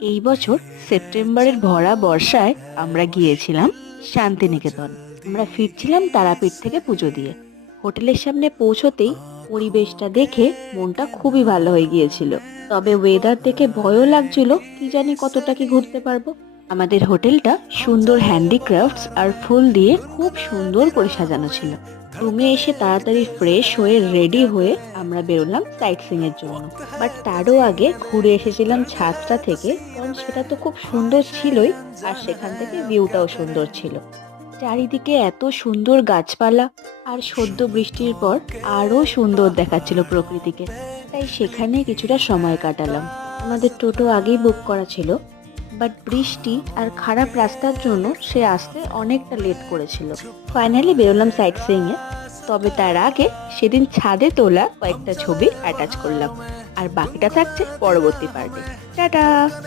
এই বছর সেপ্টেম্বরের ভরা বর্ষায় আমরা গিয়েছিলাম শান্তিনিকেতন। আমরা ফিরছিলাম তারাপীঠ থেকে পুজো দিয়ে। হোটেলের সামনে পৌঁছতেই পরিবেশটা দেখে মনটা খুবই ভালো হয়ে গিয়েছিল। তবে ওয়েদার দেখে ভয়ও লাগছিল, কি জানি কতটা কি ঘুরতে পারবো। আমাদের হোটেলটা সুন্দর হ্যান্ডিক্রাফটস আর ফুল দিয়ে খুব সুন্দর করে সাজানো ছিল। রুমে এসে তাড়াতাড়ি ফ্রেশ হয়ে রেডি হয়ে আমরা বেরোলাম সাইট সিং এর জন্য। বাট তারও আগে ঘুরে এসেছিলাম ছাদটা থেকে, কারণ সেটা তো খুব সুন্দর ছিলই, আর সেখান থেকে ভিউটাও সুন্দর ছিল। চারিদিকে এত সুন্দর গাছপালা, আর সদ্য বৃষ্টির পর আরো সুন্দর দেখাচ্ছিল প্রকৃতিকে। তাই সেখানে কিছুটা সময় কাটালাম। আমাদের টোটো আগেই বুক করা ছিল, বাট বৃষ্টি আর খারাপ রাস্তার জন্য সে আসতে অনেকটা লেট করেছিল। ফাইনালি বেরোলাম সাইট সিইং এ। তবে তার আগে সেদিন ছাদে তোলা কয়েকটা ছবি অ্যাটাচ করলাম, আর বাকিটা থাকছে পরবর্তী পার্টে। টাটা।